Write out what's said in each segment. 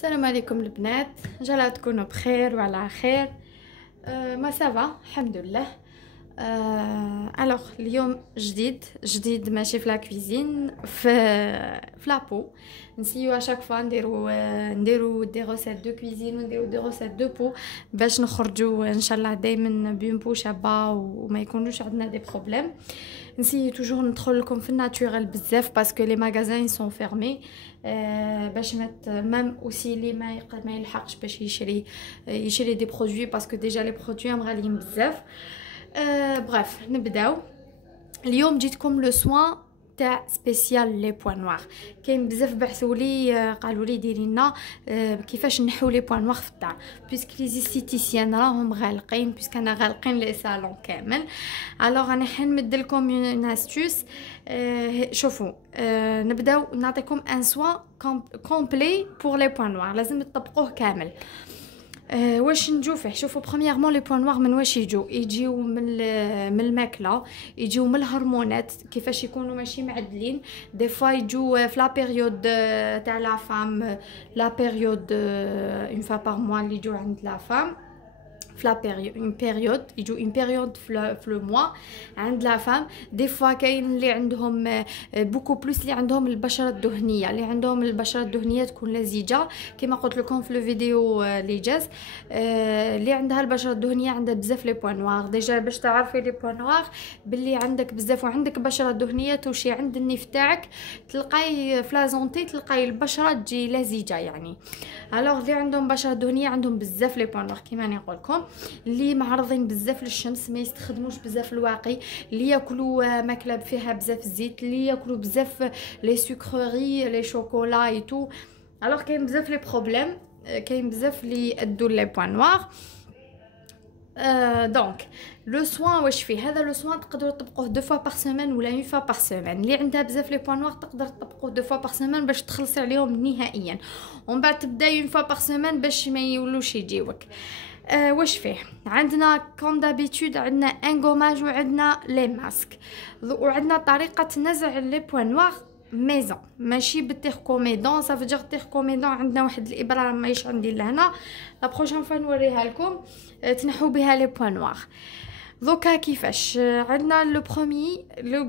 السلام عليكم البنات، ان شاء الله تكونوا بخير وعلى خير. ما سافا الحمد لله. الوغ اليوم جديد ماشي في لا كويزين، في لابو. نسيو اشاك فوا نديرو دي روسيت دو كويزين ونديرو دي روسيت دو بو باش نخرجوا ان شاء الله دائما بون بو شابه وما يكونوش عندنا دي بروبليم. نسي توجور ندخل لكم في الناتورال بزاف باسكو لي ماغازان سون فيرمي، باش ميم اوسي لي ما يلحقش باش يشري دي برودوي باسكو ديجا لي برودوي غاليين بزاف. بريف نبداو. اليوم جيتكم لو سوان تاع سبيسيال لي بوين نوار. كاين بزاف بعثولي قالوا لي ديري لنا كيفاش نحو لي بوين نوار في الدار بيسك لي زيستيتيسيان راهم غالقين، بيسك انا غالقين لي صالون كامل. الوغ انا حنمد لكم اون استوس. شوفوا، نبداو نعطيكم ان سوان كومبلي بور لي بوين نوار، لازم تطبقوه كامل. واش نجو فيه؟ شوفوا برومييرمون لي بوين نوار من واش يجيو من الماكله، يجيو من الهرمونات كيفاش يكونوا ماشي معدلين. دي فوا يجيو في لا بيريود تاع لا فام، لا بيريود اون فوا بار موا اللي يجيو عند لا فام في لا بيريود، اون بيريود يجو اون بيريود في لو موا عند لا فام. دي فوا كاين اللي عندهم بوكو بلوس اللي عندهم البشره الدهنيه، اللي عندهم البشره الدهنيه تكون لزجه كما قلت لكم في الفيديو اللي جاز. اللي عندها البشره الدهنيه عندها بزاف لي بوين نوار. ديجا باش تعرفي لي بوين نوار باللي عندك بزاف وعندك بشره دهنيه توشي عند النيف تاعك، تلقاي في لازونتي تلقاي البشره تجي لزجه يعني. الوغ اللي عندهم بشره دهنيه عندهم بزاف لي بوين نوار كيما نقول لكم. اللي معرضين بزاف للشمس، ما يستخدموش بزاف الواقي، اللي ياكلوا ماكله فيها بزاف الزيت، اللي ياكلوا بزاف لي سكروري لي شوكولا اي تو. الوغ كاين بزاف لي بروبليم، كاين بزاف اللي ادوا لي بوين نوار. دونك لو سوان واش فيه؟ هذا لو سوان تقدروا تطبقوه دو فوا بار سيمين ولا اون فوا بار سيمين. اللي عندها بزاف لي بوين نوار تقدر تطبقوه دو فوا بار سيمين باش تخلصي عليهم نهائيا، ومن بعد تبداي اون فوا بار سيمين باش ما يولوش يجيوك. واش فيه؟ عندنا كوم دابيتود عندنا ان غوماج وعندنا لي ماسك، وعندنا طريقه نزع لي بوين نوار ميزون ماشي بالتيركوميدون. صافي دير تيركوميدون عندنا واحد الابره ماهيش عندي لهنا، لا بروشين فوا نوريها لكم تنحو بها لي بوين نوار. دوكا كيفاش؟ عندنا لو بروميي لو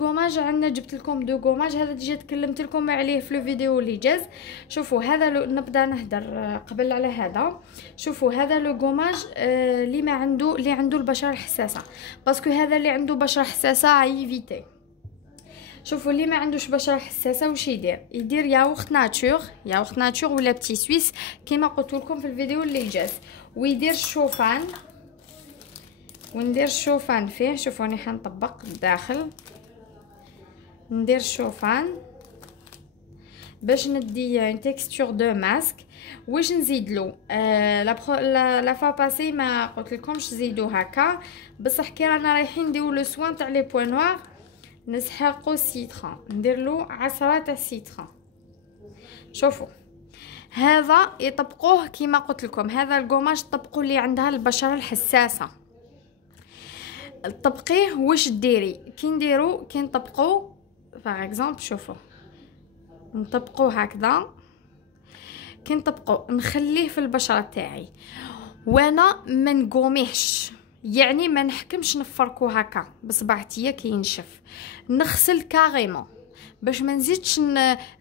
غوماج عندنا جبت لكم دو غوماج. هذا ديجا تكلمت لكم عليه في الفيديو اللي جاز. شوفوا هذا نبدا نهدر قبل على هذا. شوفوا هذا لو غوماج اللي ما عنده، اللي عنده البشره الحساسه، باسكو هذا اللي عنده بشره حساسه يفيتي. شوفوا اللي ما عندوش بشره حساسه واش يدير ياغورت ناتور ولا بتي سويس كيما قلت لكم في الفيديو اللي جاز، ويدير الشوفان وندير الشوفان فيه. شوفوني حنطبق الداخل، ندير الشوفان باش ندي اون تيكستور دو ماسك. واش نزيد له؟ لا فوا باسي ما قلت لكمش زيدو هكا، بصح كي رانا رايحين نديرو لو سوان تاع لي بوين نوار نسحقو سيترون، ندير له عصره تاع سيترون. شوفوا هذا يطبقوه كيما قلت لكم، هذا الكوماج طبقوا اللي عندها البشره الحساسه. طبقيه واش ديري كي نديرو كي نطبقو باغ اكزومبل. شوفوا نطبقو هكذا، كي نطبقو نخليه في البشره تاعي وانا ما نقوميهش، يعني ما نحكمش نفركو هكا بصبعتيا كي ينشف، نغسل كاريمون باش ما نزيدش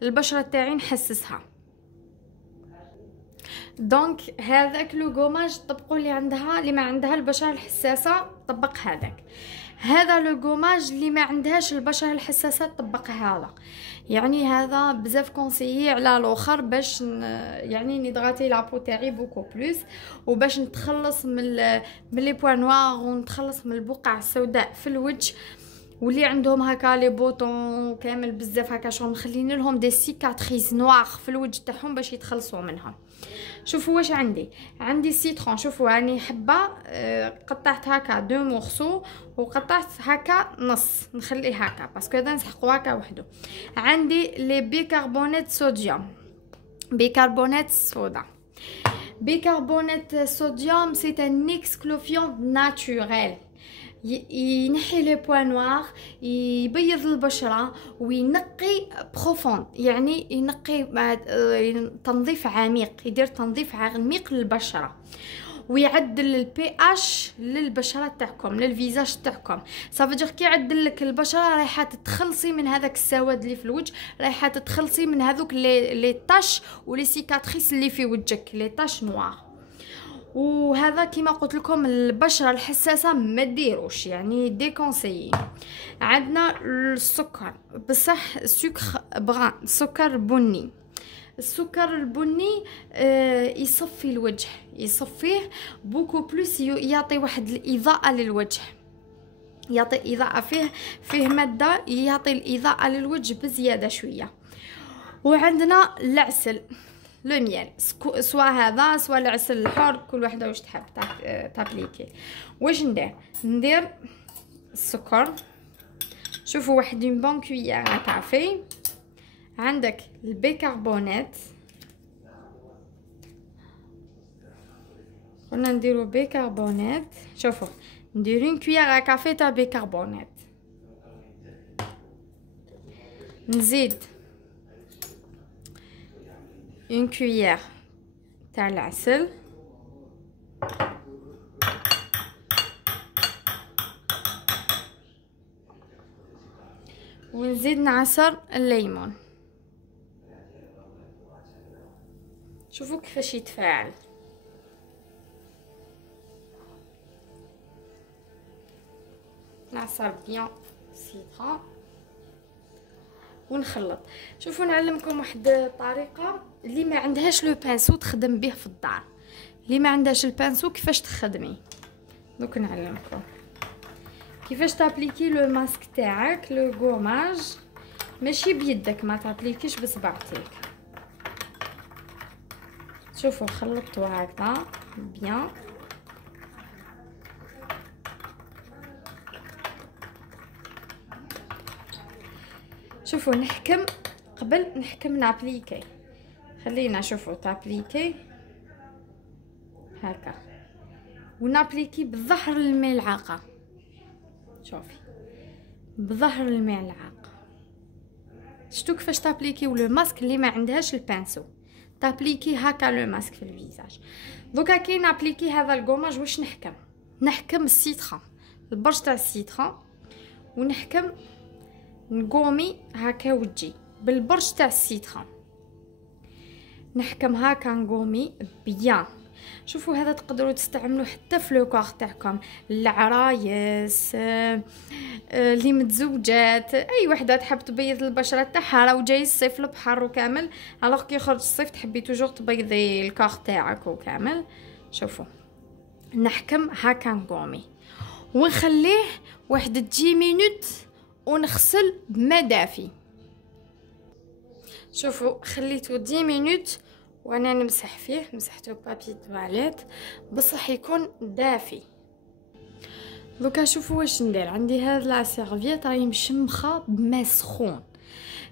البشره تاعي نحسسها. دونك هذاك لو غوماج طبقوا اللي عندها، اللي ما عندها البشره الحساسه طبق هذاك. هذا لو غوماج اللي ما عندهاش البشره الحساسه طبق هذا. يعني هذا بزاف كونسيي على الاخر باش يعني نيدغاتي لابو تاعي بوكو بلوس، وباش نتخلص من لي بوين نوار ونتخلص من البقع السوداء في الوجه، واللي عندهم هكا لي بوطون كامل بزاف هكا شغل مخلين لهم دي سيكاتريس نوار في الوجه تاعهم باش يتخلصوا منها. شوفوا واش عندي سيترون. شوفوا راني حبه قطعت هكا دو مورسو وقطعت هكا نص، نخليه هكا باسكو هذا نسحقو هكا وحده. عندي لي بيكربونات صوديوم، بيكربونات الصودا. بيكربونات صوديوم سي ان اكسكلوفيون ناتوريل. ينحي لي بوان نوار، يبيض البشره وينقي بروفوند، يعني ينقي تنظيف عميق، يدير تنظيف عميق للبشره، ويعدل البي اش للبشره تاعكم، للفيزاج تاعكم. صافي كي يعدل لك البشره رايحه تتخلصي من هذاك السواد اللي في الوجه، رايحه تتخلصي من هذوك لي طاش ولي سيكاتريس اللي في وجهك، لي طاش نوار. وهذا كيما قلت لكم البشره الحساسه ما ديروش، يعني ديكونسيي. عندنا السكر، بصح سكر بغان، سكر بني. السكر البني يصفي الوجه، يصفيه بوكو بلوس، يعطي واحد الاضاءه للوجه، يعطي اضاءه، فيه ماده يعطي الاضاءه للوجه بزياده شويه. وعندنا العسل، لو ميل، سوا هذا سوا العسل الحر، كل وحده واش تحب تابليكي. واش ندير السكر. شوفوا واحد اون بون كويير كافي. عندك البيكربونات، قلنا نديرو بيكربونات. شوفوا ندير اون كويير كافي تاع بيكربونات، نزيد اون كويير تاع العسل، ونزيد نعصر الليمون. شوفوا كيفاش يتفاعل. نعصر بيان سيترون ونخلط. شوفوا نعلمكم واحد الطريقه، اللي ما عندهاش لو بانسو تخدم به في الدار، اللي ما عندهاش البانسو كيفاش تخدمي. دوك نعلمكم كيفاش تابليكي لو ماسك تاعك، لو غوماج، ماشي بيدك، ما تابليكيش بصبعتك. شوفوا خلطتو هكذا بيان. شوفوا نحكم، قبل نحكم نابليكي، خلينا شوفوا تابليكي هكا، ونابليكي بظهر الملعقه. شوفي بظهر الملعقه. شفتوا كيفاش تابليكي لو ماسك اللي ما عندهاش البانسو، تابليكي هكا لو ماسك في الفيزاج. دوكا كي نابليكي هذا الكوماج واش نحكم السيترون، البرش تاع السيترون، ونحكم نقومي هكا وجهي بالبرش تاع السيترون، نحكم هكا نقومي بيان. شوفوا هذا تقدروا تستعملوا حتى في لو كور تاعكم، العرايس، اللي متزوجات، اي وحده تحب تبيض البشره تاعها، راه جاي الصيف البحر وكامل، الوغ كي يخرج الصيف تحبي توجور تبيضي الكور تاعك وكامل. شوفوا نحكم هكا نقومي ونخليه واحد 10 مينوت ونغسل بما دافي. شوفوا خليته 10 مينوت وانا نمسح فيه، مسحته بابي تواليت بصح يكون دافي. دوكا شوفوا واش ندير. عندي هاد لا سيرفييت راهي مشمخه بما سخون،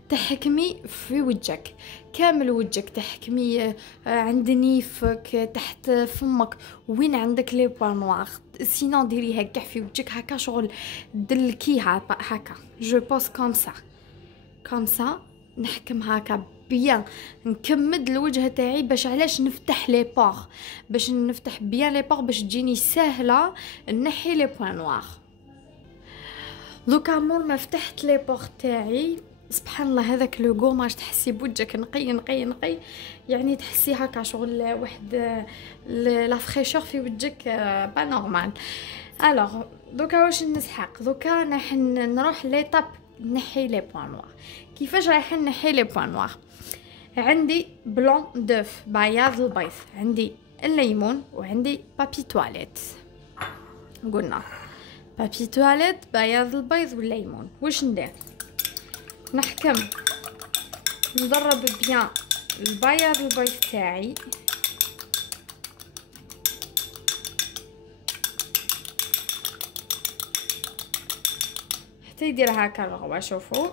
تحكمي في وجهك كامل، وجهك تحكمي عند نيفك، تحت فمك، وين عندك لي بوان نوار، سينون ديريها كاع في وجهك هكا، شغل دلكيها هكا. جو بوس كوم سا نحكم هكا بيان، نكمد الوجه تاعي باش علاش نفتح لي بور، باش نفتح بيان لي بور باش تجيني سهله نحي لي بوين نوار. دوكا مور ما فتحت لي بور تاعي، سبحان الله هذاك لو غوماج تحسي بوجهك نقي نقي نقي، يعني تحسي هكا شغل واحد لا فريشور في وجهك با نورمال. الوغ دوكا واش نسحق. دوكا نروح ليطاب نحي لي بوين نوار. كيفاش رايحه نحي لي بوين نوار؟ عندي بلون دوف، بياض البيض، عندي الليمون، وعندي بابي تواليت. قلنا بابي تواليت، بياض البيض والليمون. واش ندير؟ نحكم نضرب بيان البياض البيض تاعي، حتى يدير هكا الغوا. شوفوا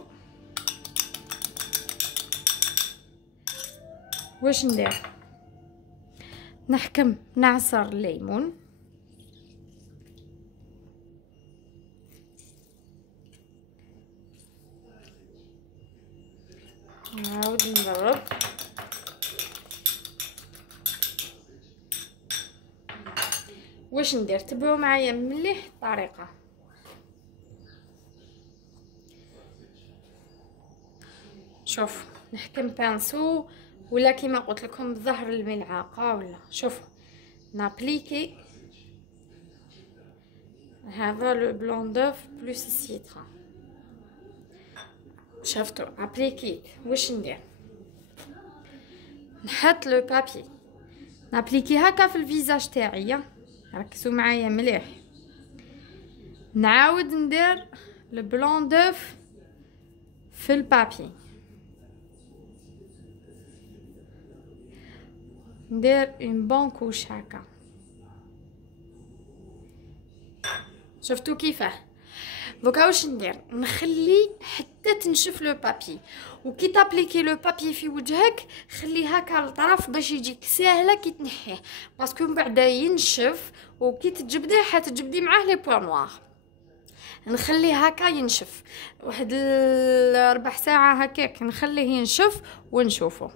واش ندير؟ نحكم نعصر الليمون، نعاود نضرب. واش ندير؟ تبعوا معايا مليح الطريقه. شوف نحكم بانسو ولا كيما قلت لكم بظهر الملعقه، ولا شوفوا نابليكي هذا لو بلون دوف بلوس السيترون. شفتوا ابليكيت. واش ندير؟ نحط لو بابي نابليكي هكا في الفيزاج تاعي، ركزوا معايا مليح. نعاود ندير لو بلون دوف في البابي، ندير اون بون كوش هكا. شفتوا كيفاه؟ دوكا واش ندير؟ نخلي حتى تنشف لو بابي، وكي تابليكي لو بابي في وجهك خلي هكا الطرف باش يجيك ساهله كي تنحيه، باسكو من بعد ينشف وكي تجبديه حتجبدي معاه لي بوين نوار. نخليه هكا ينشف واحد 4 ساعه هكاك، نخليه ينشف ونشوفه.